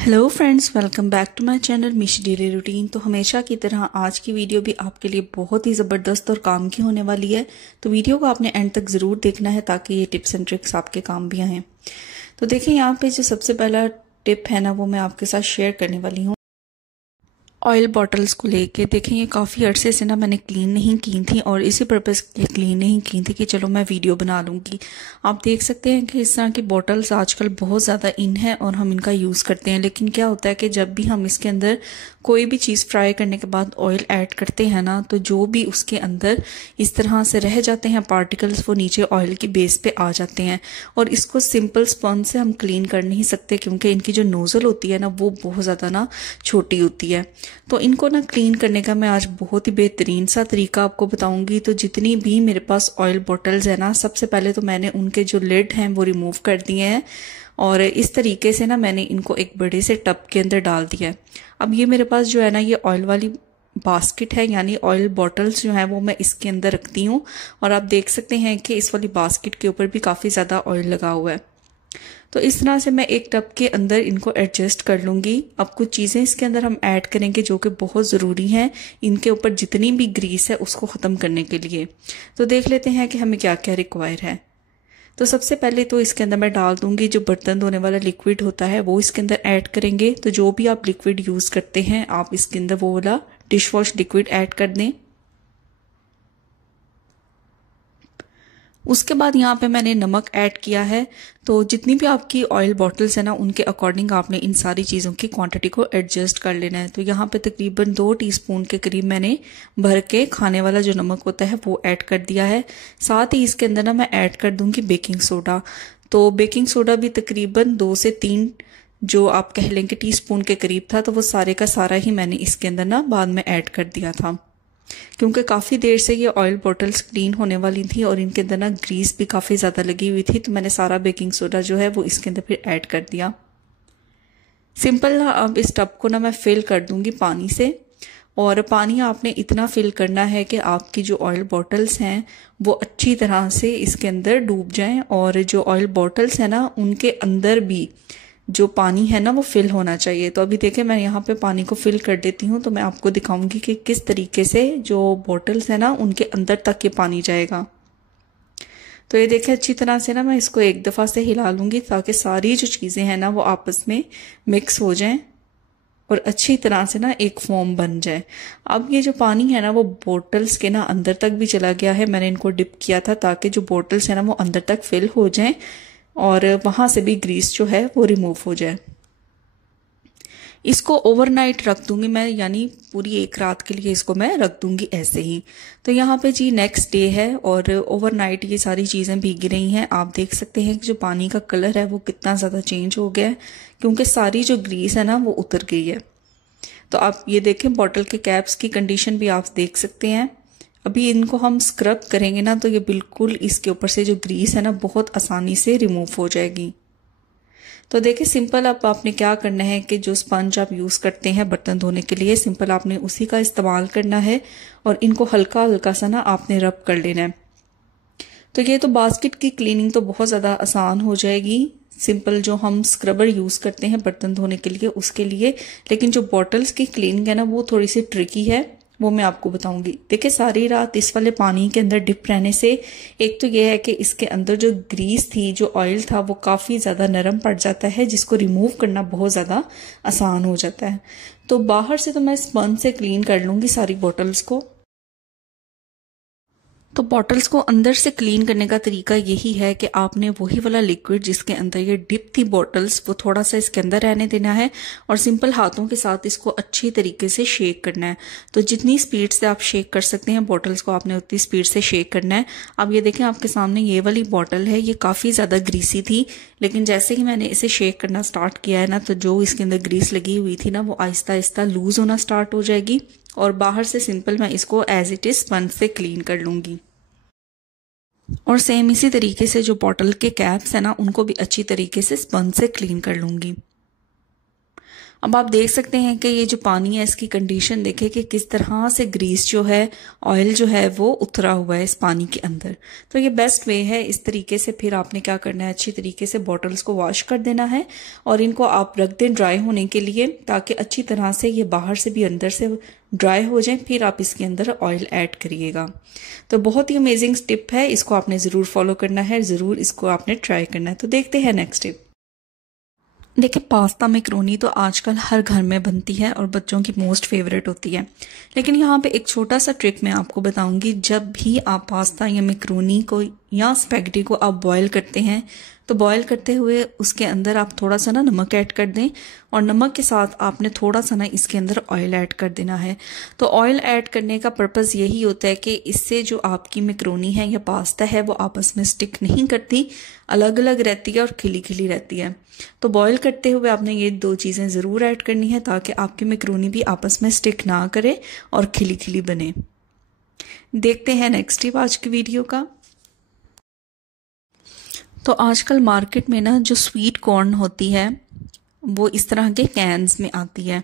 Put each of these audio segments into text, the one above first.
Hello friends, welcome back to my channel Mishi daily routine. तो हमेशा की तरह आज की वीडियो भी आपके लिए बहुत ही ज़बरदस्त और काम की होने वाली है। तो वीडियो को आपने एंड तक ज़रूर देखना है ताकि ये टिप्स एंड ट्रिक्स आपके काम भी आएँ। तो देखिए, यहाँ पे जो सबसे पहला टिप है ना, वो मैं आपके साथ शेयर करने वाली हूँ ऑयल बॉटल्स को लेके। देखें, ये काफ़ी अरसे से ना मैंने क्लीन नहीं की थी और इसी पर्पज़ के लिए क्लीन नहीं की थी कि चलो मैं वीडियो बना लूँगी। आप देख सकते हैं कि इस तरह की बॉटल्स आजकल बहुत ज़्यादा इन है और हम इनका यूज़ करते हैं। लेकिन क्या होता है कि जब भी हम इसके अंदर कोई भी चीज़ फ्राई करने के बाद ऑयल ऐड करते हैं ना, तो जो भी उसके अंदर इस तरह से रह जाते हैं पार्टिकल्स, वो नीचे ऑयल की बेस पे आ जाते हैं। और इसको सिंपल स्पंज से हम क्लीन कर नहीं सकते क्योंकि इनकी जो नोज़ल होती है ना, वो बहुत ज़्यादा ना छोटी होती है। तो इनको ना क्लीन करने का मैं आज बहुत ही बेहतरीन सा तरीका आपको बताऊंगी। तो जितनी भी मेरे पास ऑयल बॉटल्स है ना, सबसे पहले तो मैंने उनके जो लिड हैं वो रिमूव कर दिए हैं और इस तरीके से ना मैंने इनको एक बड़े से टब के अंदर डाल दिया है। अब ये मेरे पास जो है ना, ये ऑयल वाली बास्केट है, यानी ऑयल बॉटल्स जो है वो मैं इसके अंदर रखती हूँ। और आप देख सकते हैं कि इस वाली बास्केट के ऊपर भी काफ़ी ज़्यादा ऑयल लगा हुआ है। तो इस तरह से मैं एक टब के अंदर इनको एडजस्ट कर लूँगी। अब कुछ चीज़ें इसके अंदर हम ऐड करेंगे जो कि बहुत ज़रूरी हैं इनके ऊपर जितनी भी ग्रीस है उसको ख़त्म करने के लिए। तो देख लेते हैं कि हमें क्या क्या रिक्वायर है। तो सबसे पहले तो इसके अंदर मैं डाल दूंगी जो बर्तन धोने वाला लिक्विड होता है, वो इसके अंदर ऐड करेंगे। तो जो भी आप लिक्विड यूज़ करते हैं, आप इसके अंदर वो वाला डिश वॉश लिक्विड ऐड कर दें। उसके बाद यहाँ पे मैंने नमक ऐड किया है। तो जितनी भी आपकी ऑयल बॉटल्स है ना, उनके अकॉर्डिंग आपने इन सारी चीज़ों की क्वांटिटी को एडजस्ट कर लेना है। तो यहाँ पे तकरीबन 2 टीस्पून के करीब मैंने भर के खाने वाला जो नमक होता है वो ऐड कर दिया है। साथ ही इसके अंदर ना मैं ऐड कर दूंगी बेकिंग सोडा। तो बेकिंग सोडा भी तकरीबन 2 से 3 जो आप कह लें कि टीस्पून के करीब था। तो वो सारे का सारा ही मैंने इसके अंदर ना बाद में ऐड कर दिया था क्योंकि काफ़ी देर से ये ऑयल बॉटल्स क्लीन होने वाली थी और इनके अंदर ना ग्रीस भी काफ़ी ज़्यादा लगी हुई थी। तो मैंने सारा बेकिंग सोडा जो है वो इसके अंदर फिर ऐड कर दिया। सिंपल ना अब इस टब को ना मैं फिल कर दूंगी पानी से। और पानी आपने इतना फिल करना है कि आपकी जो ऑयल बॉटल्स हैं वो अच्छी तरह से इसके अंदर डूब जाएं और जो ऑयल बॉटल्स हैं ना, उनके अंदर भी जो पानी है ना वो फिल होना चाहिए। तो अभी देखें, मैं यहाँ पे पानी को फिल कर देती हूँ। तो मैं आपको दिखाऊंगी कि किस तरीके से जो बॉटल्स है ना उनके अंदर तक ये पानी जाएगा। तो ये देखें, अच्छी तरह से ना मैं इसको एक दफ़ा से हिला लूंगी ताकि सारी जो चीज़ें हैं ना वो आपस में मिक्स हो जाएं और अच्छी तरह से ना एक फोम बन जाए। अब ये जो पानी है ना वो बोटल्स के ना अंदर तक भी चला गया है। मैंने इनको डिप किया था ताकि जो बोटल्स है ना वो अंदर तक फिल हो जाएं और वहां से भी ग्रीस जो है वो रिमूव हो जाए। इसको ओवरनाइट रख दूंगी मैं, यानी पूरी एक रात के लिए इसको मैं रख दूंगी ऐसे ही। तो यहाँ पे जी नेक्स्ट डे है और ओवरनाइट ये सारी चीज़ें भीग रही हैं। आप देख सकते हैं कि जो पानी का कलर है वो कितना ज़्यादा चेंज हो गया है क्योंकि सारी जो ग्रीस है ना वो उतर गई है। तो आप ये देखें, बॉटल के कैप्स की कंडीशन भी आप देख सकते हैं। अभी इनको हम स्क्रब करेंगे ना, तो ये बिल्कुल इसके ऊपर से जो ग्रीस है ना बहुत आसानी से रिमूव हो जाएगी। तो देखिए, सिंपल अब आपने क्या करना है कि जो स्पंज आप यूज़ करते हैं बर्तन धोने के लिए, सिंपल आपने उसी का इस्तेमाल करना है और इनको हल्का हल्का सा ना आपने रब कर लेना है। तो ये तो बास्केट की क्लीनिंग तो बहुत ज़्यादा आसान हो जाएगी, सिंपल जो हम स्क्रबर यूज़ करते हैं बर्तन धोने के लिए उसके लिए। लेकिन जो बॉटल्स की क्लीनिंग है ना वो थोड़ी सी ट्रिकी है, वो मैं आपको बताऊंगी। देखिए, सारी रात इस वाले पानी के अंदर डिप रहने से एक तो ये है कि इसके अंदर जो ग्रीस थी, जो ऑयल था, वो काफ़ी ज़्यादा नरम पड़ जाता है जिसको रिमूव करना बहुत ज़्यादा आसान हो जाता है। तो बाहर से तो मैं स्पंज से क्लीन कर लूँगी सारी बॉटल्स को। तो बॉटल्स को अंदर से क्लीन करने का तरीका यही है कि आपने वही वाला लिक्विड जिसके अंदर ये डिप थी बॉटल्स, वो थोड़ा सा इसके अंदर रहने देना है और सिंपल हाथों के साथ इसको अच्छी तरीके से शेक करना है। तो जितनी स्पीड से आप शेक कर सकते हैं बॉटल्स को, आपने उतनी स्पीड से शेक करना है। अब ये देखें, आपके सामने ये वाली बॉटल है, ये काफ़ी ज़्यादा ग्रीसी थी, लेकिन जैसे ही मैंने इसे शेक करना स्टार्ट किया है ना, तो जो इसके अंदर ग्रीस लगी हुई थी ना वो आहिस्ता आहिस्ता लूज होना स्टार्ट हो जाएगी और बाहर से सिंपल मैं इसको एज इट इज स्पंज से क्लीन कर लूंगी। और सेम इसी तरीके से जो बॉटल के कैप्स है ना उनको भी अच्छी तरीके से स्पंज से क्लीन कर लूंगी। अब आप देख सकते हैं कि ये जो पानी है इसकी कंडीशन देखें कि किस तरह से ग्रीस जो है, ऑयल जो है वो उतरा हुआ है इस पानी के अंदर। तो ये बेस्ट वे है। इस तरीके से फिर आपने क्या करना है, अच्छी तरीके से बॉटल्स को वॉश कर देना है और इनको आप रख दें ड्राई होने के लिए, ताकि अच्छी तरह से ये बाहर से भी अंदर से ड्राई हो जाए। फिर आप इसके अंदर ऑयल ऐड करिएगा। तो बहुत ही अमेजिंग टिप है, इसको आपने ज़रूर फॉलो करना है, ज़रूर इसको आपने ट्राई करना है। तो देखते हैं नेक्स्ट टिप। देखिए, पास्ता मैक्रोनी तो आजकल हर घर में बनती है और बच्चों की मोस्ट फेवरेट होती है। लेकिन यहाँ पे एक छोटा सा ट्रिक मैं आपको बताऊंगी। जब भी आप पास्ता या मैक्रोनी को या स्पैगेटी को आप बॉईल करते हैं, तो बॉईल करते हुए उसके अंदर आप थोड़ा सा ना नमक ऐड कर दें और नमक के साथ आपने थोड़ा सा ना इसके अंदर ऑयल ऐड कर देना है। तो ऑयल ऐड करने का पर्पज़ यही होता है कि इससे जो आपकी मैक्रोनी है या पास्ता है वो आपस में स्टिक नहीं करती, अलग अलग रहती है और खिली खिली रहती है। तो बॉईल करते हुए आपने ये दो चीज़ें ज़रूर ऐड करनी है ताकि आपकी मैक्रोनी भी आपस में स्टिक ना करे और खिली खिली बने। देखते हैं नेक्स्ट टिप आज की वीडियो का। तो आजकल मार्केट में ना जो स्वीट कॉर्न होती है वो इस तरह के कैन्स में आती है।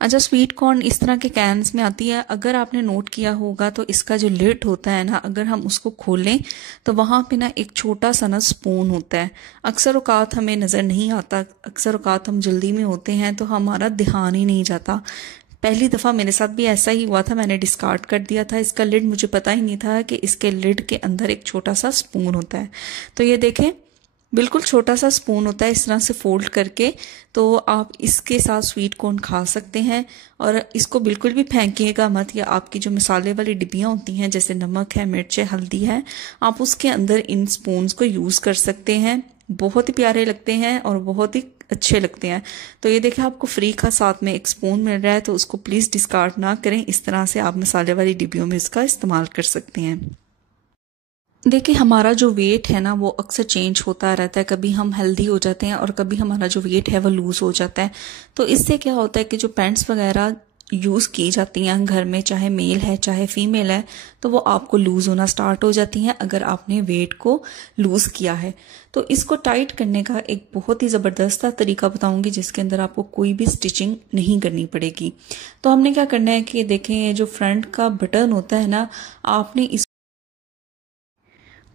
अच्छा, स्वीट कॉर्न इस तरह के कैन्स में आती है। अगर आपने नोट किया होगा तो इसका जो लिड होता है ना, अगर हम उसको खोलें तो वहाँ पे ना एक छोटा सा ना स्पून होता है। अक्सर औकात हमें नज़र नहीं आता, अक्सर औकात हम जल्दी में होते हैं तो हमारा ध्यान ही नहीं जाता। पहली दफ़ा मेरे साथ भी ऐसा ही हुआ था, मैंने डिस्कार्ड कर दिया था इसका लिड। मुझे पता ही नहीं था कि इसके लिड के अंदर एक छोटा सा स्पून होता है। तो ये देखें, बिल्कुल छोटा सा स्पून होता है, इस तरह से फोल्ड करके तो आप इसके साथ स्वीट कॉर्न खा सकते हैं। और इसको बिल्कुल भी फेंकिएगा मत, या आपकी जो मसाले वाली डिब्बियाँ होती हैं जैसे नमक है, मिर्च है, हल्दी है, आप उसके अंदर इन स्पून्स को यूज़ कर सकते हैं। बहुत ही प्यारे लगते हैं और बहुत ही अच्छे लगते हैं। तो ये देखिए, आपको फ्री का साथ में एक स्पून मिल रहा है, तो उसको प्लीज़ डिस्कार्ड ना करें। इस तरह से आप मसाले वाली डिब्बियों में इसका इस्तेमाल कर सकते हैं। देखिए, हमारा जो वेट है ना वो अक्सर चेंज होता रहता है। कभी हम हेल्दी हो जाते हैं और कभी हमारा जो वेट है वो लूज़ हो जाता है। तो इससे क्या होता है कि जो पैंट्स वगैरह यूज़ की जाती हैं घर में, चाहे मेल है चाहे फीमेल है, तो वो आपको लूज़ होना स्टार्ट हो जाती हैं अगर आपने वेट को लूज़ किया है। तो इसको टाइट करने का एक बहुत ही ज़बरदस्त तरीका बताऊंगी जिसके अंदर आपको कोई भी स्टिचिंग नहीं करनी पड़ेगी। तो हमने क्या करना है कि देखें, ये जो फ्रंट का बटन होता है ना, आपने इस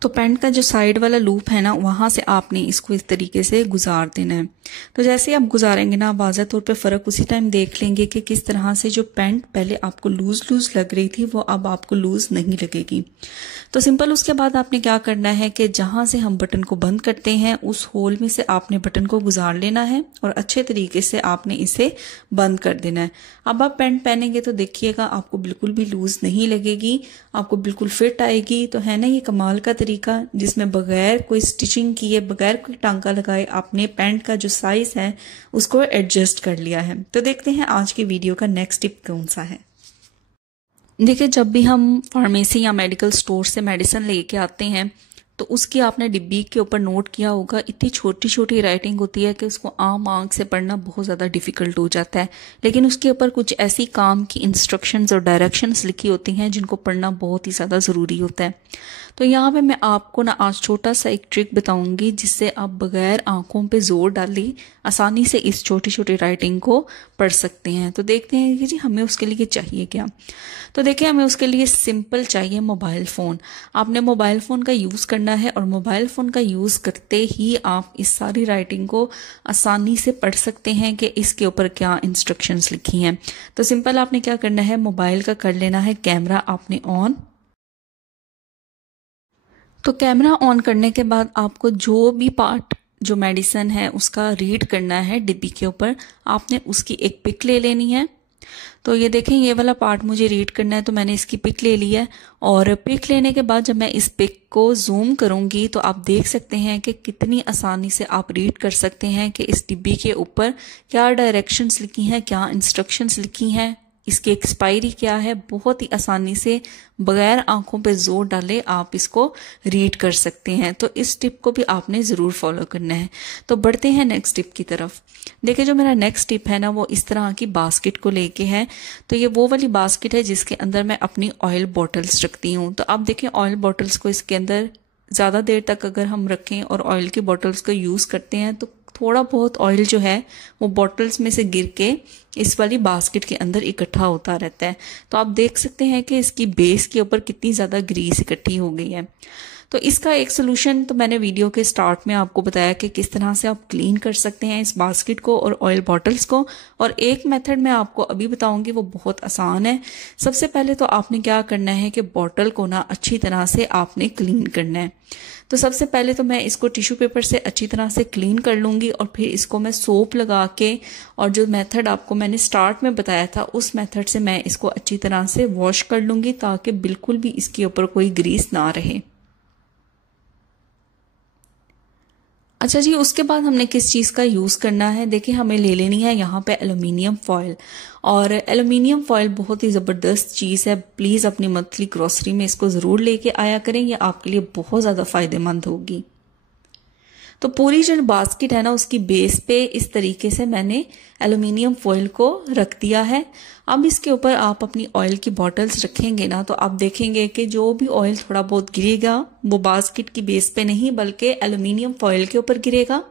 तो पैंट का जो साइड वाला लूप है ना, वहां से आपने इसको इस तरीके से गुजार देना है। तो जैसे आप गुजारेंगे ना, वाज़ा तौर पे फ़र्क उसी टाइम देख लेंगे कि किस तरह से जो पैंट पहले आपको लूज लूज लग रही थी वो अब आपको लूज नहीं लगेगी। तो सिंपल उसके बाद आपने क्या करना है कि जहां से हम बटन को बंद करते हैं उस होल में से आपने बटन को गुजार लेना है और अच्छे तरीके से आपने इसे बंद कर देना है। अब आप पैंट पहनेंगे तो देखिएगा आपको बिल्कुल भी लूज नहीं लगेगी, आपको बिल्कुल फिट आएगी। तो है ना ये कमाल का तरीका, जिसमें बगैर कोई स्टिचिंग किए, बगैर कोई टांका लगाए आपने पैंट का जो साइज है उसको एडजस्ट कर लिया है। तो देखते हैं आज की वीडियो का नेक्स्ट टिप कौन सा है। देखिए, जब भी हम फार्मेसी या मेडिकल स्टोर से मेडिसिन लेके आते हैं तो उसकी आपने डिब्बी के ऊपर नोट किया होगा, इतनी छोटी छोटी राइटिंग होती है कि उसको आम आंख से पढ़ना बहुत ज़्यादा डिफिकल्ट हो जाता है। लेकिन उसके ऊपर कुछ ऐसी काम की इंस्ट्रक्शंस और डायरेक्शंस लिखी होती हैं जिनको पढ़ना बहुत ही ज़्यादा ज़रूरी होता है। तो यहाँ पे मैं आपको ना आज छोटा सा एक ट्रिक बताऊंगी जिससे आप बगैर आंखों पे जोर डाले आसानी से इस छोटी छोटी राइटिंग को पढ़ सकते हैं। तो देखते हैं कि जी हमें उसके लिए चाहिए क्या। तो देखिए, हमें उसके लिए सिंपल चाहिए मोबाइल फ़ोन। आपने मोबाइल फ़ोन का यूज़ करना है और मोबाइल फ़ोन का यूज़ करते ही आप इस सारी राइटिंग को आसानी से पढ़ सकते हैं कि इसके ऊपर क्या इंस्ट्रक्शंस लिखी हैं। तो सिंपल आपने क्या करना है, मोबाइल का कर लेना है कैमरा आपने ऑन। तो कैमरा ऑन करने के बाद आपको जो भी पार्ट जो मेडिसिन है उसका रीड करना है डिब्बी के ऊपर, आपने उसकी एक पिक ले लेनी है। तो ये देखें, ये वाला पार्ट मुझे रीड करना है तो मैंने इसकी पिक ले ली है। और पिक लेने के बाद जब मैं इस पिक को जूम करूंगी तो आप देख सकते हैं कि कितनी आसानी से आप रीड कर सकते हैं कि इस डिब्बी के ऊपर क्या डायरेक्शंस लिखी हैं, क्या इंस्ट्रक्शंस लिखी हैं, इसकी एक्सपायरी क्या है। बहुत ही आसानी से बगैर आंखों पे जोर डाले आप इसको रीड कर सकते हैं। तो इस टिप को भी आपने ज़रूर फॉलो करना है। तो बढ़ते हैं नेक्स्ट टिप की तरफ। देखिए, जो मेरा नेक्स्ट टिप है ना वो इस तरह की बास्केट को लेके है। तो ये वो वाली बास्केट है जिसके अंदर मैं अपनी ऑयल बॉटल्स रखती हूँ। तो आप देखें, ऑयल बॉटल्स को इसके अंदर ज़्यादा देर तक अगर हम रखें और ऑयल की बॉटल्स का यूज़ करते हैं तो थोड़ा बहुत ऑयल जो है वो बॉटल्स में से गिर के इस वाली बास्केट के अंदर इकट्ठा होता रहता है। तो आप देख सकते हैं कि इसकी बेस के ऊपर कितनी ज़्यादा ग्रीस इकट्ठी हो गई है। तो इसका एक सोल्यूशन तो मैंने वीडियो के स्टार्ट में आपको बताया कि किस तरह से आप क्लीन कर सकते हैं इस बास्केट को और ऑयल बॉटल्स को। और एक मेथड मैं आपको अभी बताऊंगी, वो बहुत आसान है। सबसे पहले तो आपने क्या करना है कि बॉटल को ना अच्छी तरह से आपने क्लीन करना है। तो सबसे पहले तो मैं इसको टिश्यू पेपर से अच्छी तरह से क्लीन कर लूंगी और फिर इसको मैं सोप लगा के, और जो मेथड आपको मैंने स्टार्ट में बताया था उस मेथड से मैं इसको अच्छी तरह से वॉश कर लूंगी ताकि बिल्कुल भी इसके ऊपर कोई ग्रीस ना रहे। अच्छा जी, उसके बाद हमने किस चीज़ का यूज़ करना है, देखिए हमें ले लेनी है यहाँ पे एल्युमिनियम फॉयल। और एल्युमिनियम फॉयल बहुत ही ज़बरदस्त चीज़ है, प्लीज़ अपनी मंथली ग्रोसरी में इसको ज़रूर लेके आया करें, ये आपके लिए बहुत ज़्यादा फ़ायदेमंद होगी। तो पूरी जो बास्केट है ना उसकी बेस पे इस तरीके से मैंने एल्युमिनियम फॉयल को रख दिया है। अब इसके ऊपर आप अपनी ऑयल की बॉटल्स रखेंगे ना तो आप देखेंगे कि जो भी ऑयल थोड़ा बहुत गिरेगा वो बास्केट की बेस पे नहीं बल्कि एल्युमिनियम फॉयल के ऊपर गिरेगा,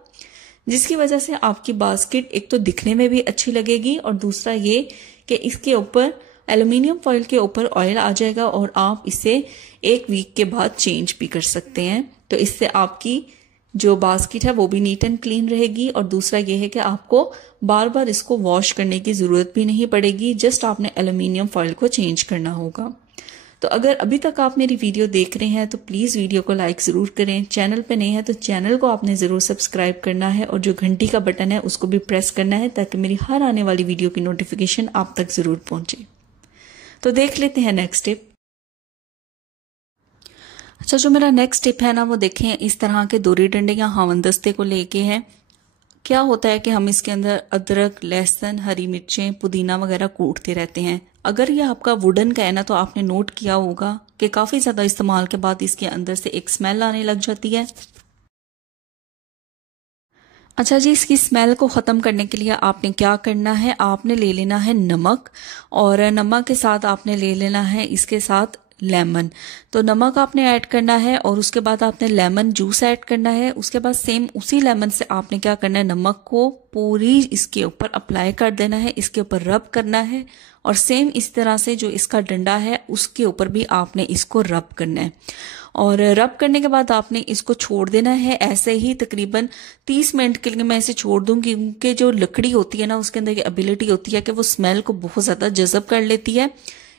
जिसकी वजह से आपकी बास्केट एक तो दिखने में भी अच्छी लगेगी और दूसरा ये कि इसके ऊपर एल्युमिनियम फॉयल के ऊपर ऑयल आ जाएगा और आप इसे 1 वीक के बाद चेंज भी कर सकते हैं। तो इससे आपकी जो बास्केट है वो भी नीट एंड क्लीन रहेगी और दूसरा ये है कि आपको बार बार इसको वॉश करने की ज़रूरत भी नहीं पड़ेगी, जस्ट आपने एल्युमिनियम फॉयल को चेंज करना होगा। तो अगर अभी तक आप मेरी वीडियो देख रहे हैं तो प्लीज़ वीडियो को लाइक ज़रूर करें, चैनल पे नए हैं तो चैनल को आपने ज़रूर सब्सक्राइब करना है और जो घंटी का बटन है उसको भी प्रेस करना है ताकि मेरी हर आने वाली वीडियो की नोटिफिकेशन आप तक ज़रूर पहुँचे। तो देख लेते हैं नेक्स्ट टिप। अच्छा, जो मेरा नेक्स्ट टिप है ना वो देखें, इस तरह के दोरी डंडे या हावनदस्ते को लेके है। क्या होता है कि हम इसके अंदर अदरक, लहसुन, हरी मिर्चें, पुदीना वगैरह कूटते रहते हैं। अगर ये आपका वुडन का है ना तो आपने नोट किया होगा कि काफ़ी ज़्यादा इस्तेमाल के बाद इसके अंदर से एक स्मेल आने लग जाती है। अच्छा जी, इसकी स्मेल को ख़त्म करने के लिए आपने क्या करना है, आपने ले लेना है नमक और नमक के साथ आपने ले लेना है इसके साथ लेमन। तो नमक आपने ऐड करना है और उसके बाद आपने लेमन जूस ऐड करना है। उसके बाद सेम उसी लेमन से आपने क्या करना है, नमक को पूरी इसके ऊपर अप्लाई कर देना है, इसके ऊपर रब करना है और सेम इस तरह से जो इसका डंडा है उसके ऊपर भी आपने इसको रब करना है। और रब करने के बाद आपने इसको छोड़ देना है ऐसे ही तकरीबन 30 मिनट के लिए। मैं इसे छोड़ दूंगी क्योंकि जो लकड़ी होती है ना उसके अंदर की एबिलिटी होती है कि वो स्मेल को बहुत ज़्यादा जज़ब कर लेती है,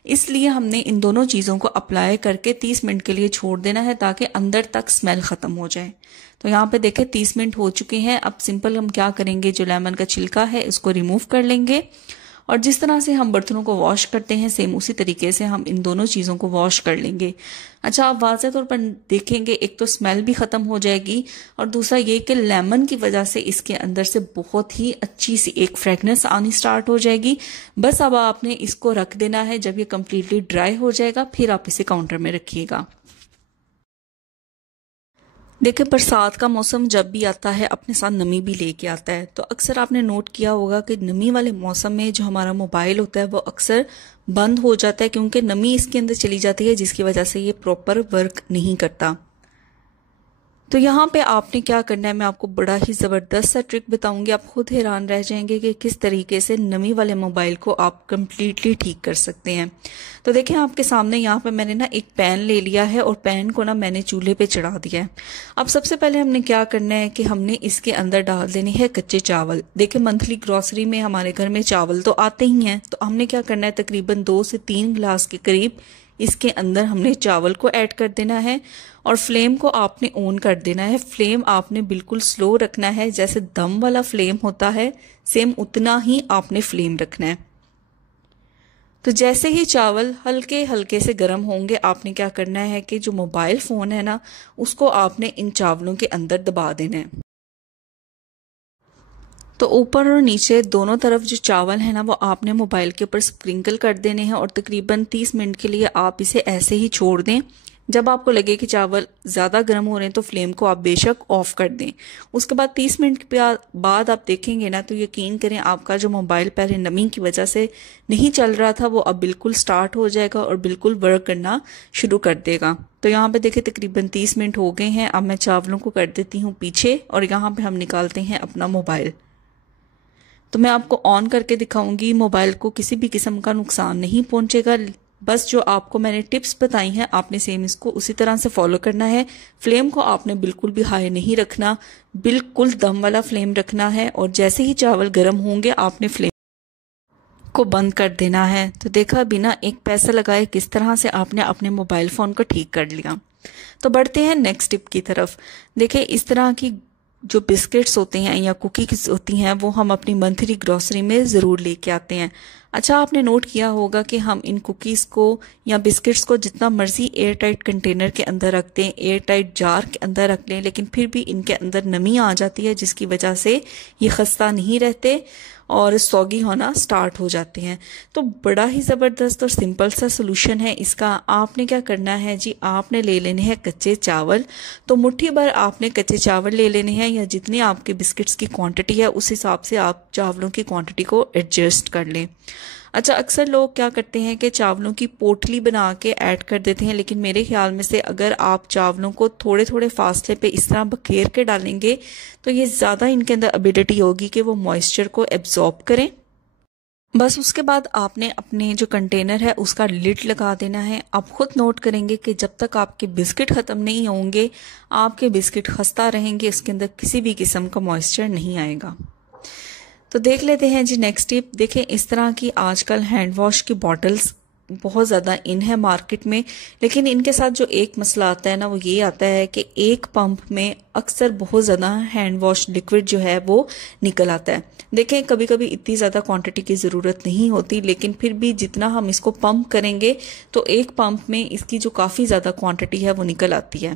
इसलिए हमने इन दोनों चीज़ों को अप्लाई करके 30 मिनट के लिए छोड़ देना है ताकि अंदर तक स्मेल ख़त्म हो जाए। तो यहाँ पे देखें 30 मिनट हो चुके हैं। अब सिंपल हम क्या करेंगे, जो लेमन का छिलका है इसको रिमूव कर लेंगे और जिस तरह से हम बर्तनों को वॉश करते हैं सेम उसी तरीके से हम इन दोनों चीज़ों को वॉश कर लेंगे। अच्छा, आप वाज़ेह तौर पर देखेंगे एक तो स्मेल भी ख़त्म हो जाएगी और दूसरा ये कि लेमन की वजह से इसके अंदर से बहुत ही अच्छी सी एक फ्रेगनेंस आनी स्टार्ट हो जाएगी। बस अब आपने इसको रख देना है, जब ये कम्प्लीटली ड्राई हो जाएगा फिर आप इसे काउंटर में रखिएगा। देखिए, बरसात का मौसम जब भी आता है अपने साथ नमी भी लेके आता है। तो अक्सर आपने नोट किया होगा कि नमी वाले मौसम में जो हमारा मोबाइल होता है वो अक्सर बंद हो जाता है क्योंकि नमी इसके अंदर चली जाती है, जिसकी वजह से ये प्रॉपर वर्क नहीं करता। तो यहाँ पे आपने क्या करना है, मैं आपको बड़ा ही ज़बरदस्त सा ट्रिक बताऊंगी, आप खुद हैरान रह जाएंगे कि किस तरीके से नमी वाले मोबाइल को आप कम्प्लीटली ठीक कर सकते हैं। तो देखें आपके सामने यहाँ पे मैंने ना एक पैन ले लिया है और पैन को ना मैंने चूल्हे पे चढ़ा दिया है। अब सबसे पहले हमने क्या करना है कि हमने इसके अंदर डाल देने हैं कच्चे चावल। देखिए, मंथली ग्रॉसरी में हमारे घर में चावल तो आते ही हैं, तो हमने क्या करना है, तकरीबन 2 से 3 गिलास के करीब इसके अंदर हमने चावल को ऐड कर देना है और फ्लेम को आपने ऑन कर देना है। फ्लेम आपने बिल्कुल स्लो रखना है, जैसे दम वाला फ्लेम होता है सेम उतना ही आपने फ्लेम रखना है। तो जैसे ही चावल हल्के हल्के से गर्म होंगे आपने क्या करना है कि जो मोबाइल फ़ोन है ना उसको आपने इन चावलों के अंदर दबा देना है। तो ऊपर और नीचे दोनों तरफ जो चावल है ना वो आपने मोबाइल के ऊपर स्प्रिंकल कर देने हैं और तकरीबन 30 मिनट के लिए आप इसे ऐसे ही छोड़ दें। जब आपको लगे कि चावल ज़्यादा गर्म हो रहे हैं तो फ्लेम को आप बेशक ऑफ कर दें। उसके बाद 30 मिनट के बाद आप देखेंगे ना तो यकीन करें आपका जो मोबाइल पहले नमी की वजह से नहीं चल रहा था वो अब बिल्कुल स्टार्ट हो जाएगा और बिल्कुल वर्क करना शुरू कर देगा। तो यहाँ पे देखिए तकरीबन 30 मिनट हो गए हैं। अब मैं चावलों को कर देती हूँ पीछे और यहाँ पे हम निकालते हैं अपना मोबाइल। तो मैं आपको ऑन करके दिखाऊंगी, मोबाइल को किसी भी किस्म का नुकसान नहीं पहुंचेगा। बस जो आपको मैंने टिप्स बताई हैं आपने सेम इसको उसी तरह से फॉलो करना है। फ्लेम को आपने बिल्कुल भी हाई नहीं रखना, बिल्कुल दम वाला फ्लेम रखना है और जैसे ही चावल गर्म होंगे आपने फ्लेम को बंद कर देना है। तो देखा बिना एक पैसा लगाए किस तरह से आपने अपने मोबाइल फोन को ठीक कर लिया। तो बढ़ते हैं नेक्स्ट टिप की तरफ। देखिए इस तरह की जो बिस्किट्स होते हैं या कुकीज होती हैं वो हम अपनी मंथली ग्रोसरी में ज़रूर लेके आते हैं। अच्छा आपने नोट किया होगा कि हम इन कुकीज़ को या बिस्किट्स को जितना मर्जी एयर टाइट कंटेनर के अंदर रख दें, एयर टाइट जार के अंदर रख लें, लेकिन फिर भी इनके अंदर नमी आ जाती है जिसकी वजह से ये खस्ता नहीं रहते और सौगी होना स्टार्ट हो जाते हैं। तो बड़ा ही ज़बरदस्त और सिंपल सा सोल्यूशन है इसका। आपने क्या करना है जी, आपने ले लेने हैं कच्चे चावल। तो मुट्ठी भर आपने कच्चे चावल ले लेने हैं या जितनी आपके बिस्किट्स की क्वांटिटी है उस हिसाब से आप चावलों की क्वांटिटी को एडजस्ट कर लें। अच्छा अक्सर लोग क्या करते हैं कि चावलों की पोटली बना के ऐड कर देते हैं, लेकिन मेरे ख्याल में से अगर आप चावलों को थोड़े थोड़े फासले पे इस तरह बखेर के डालेंगे तो ये ज़्यादा इनके अंदर एबिलिटी होगी कि वो मॉइस्चर को एब्जॉर्ब करें। बस उसके बाद आपने अपने जो कंटेनर है उसका लिड लगा देना है। आप खुद नोट करेंगे कि जब तक आपके बिस्किट ख़त्म नहीं होंगे आपके बिस्किट खस्ता रहेंगे, उसके अंदर किसी भी किस्म का मॉइस्चर नहीं आएगा। तो देख लेते हैं जी नेक्स्ट टिप। देखें इस तरह की आजकल हैंड वॉश की बॉटल्स बहुत ज़्यादा इन है मार्केट में, लेकिन इनके साथ जो एक मसला आता है ना वो ये आता है कि एक पंप में अक्सर बहुत ज़्यादा हैंड वॉश लिक्विड जो है वो निकल आता है। देखें कभी कभी इतनी ज़्यादा क्वांटिटी की ज़रूरत नहीं होती, लेकिन फिर भी जितना हम इसको पंप करेंगे तो एक पंप में इसकी जो काफ़ी ज़्यादा क्वांटिटी है वो निकल आती है।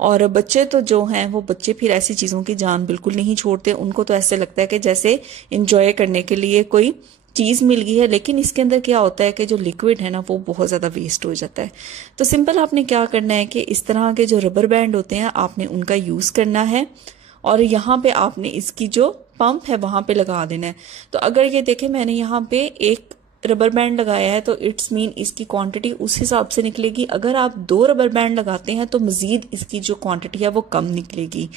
और बच्चे तो जो हैं वो बच्चे फिर ऐसी चीज़ों की जान बिल्कुल नहीं छोड़ते। उनको तो ऐसे लगता है कि जैसे इंजॉय करने के लिए कोई चीज़ मिल गई है, लेकिन इसके अंदर क्या होता है कि जो लिक्विड है ना वो बहुत ज़्यादा वेस्ट हो जाता है। तो सिंपल आपने क्या करना है कि इस तरह के जो रबर बैंड होते हैं आपने उनका यूज़ करना है और यहाँ पे आपने इसकी जो पंप है वहाँ पे लगा देना है। तो अगर ये देखें मैंने यहाँ पे एक रबर बैंड लगाया है तो इट्स मीन इसकी क्वांटिटी उस हिसाब से निकलेगी। अगर आप 2 रबर बैंड लगाते हैं तो मजीद इसकी जो क्वांटिटी है वो कम निकलेगी।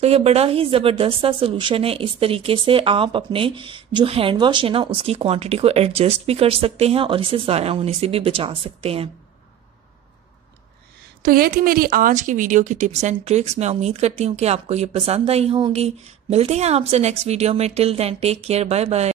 तो ये बड़ा ही ज़बरदस्त सा सोल्यूशन है। इस तरीके से आप अपने जो हैंड वॉश है ना उसकी क्वांटिटी को एडजस्ट भी कर सकते हैं और इसे ज़ाया होने से भी बचा सकते हैं। तो ये थी मेरी आज की वीडियो की टिप्स एंड ट्रिक्स। मैं उम्मीद करती हूँ कि आपको ये पसंद आई होंगी। मिलते हैं आपसे नेक्स्ट वीडियो में। Till then take care, bye bye.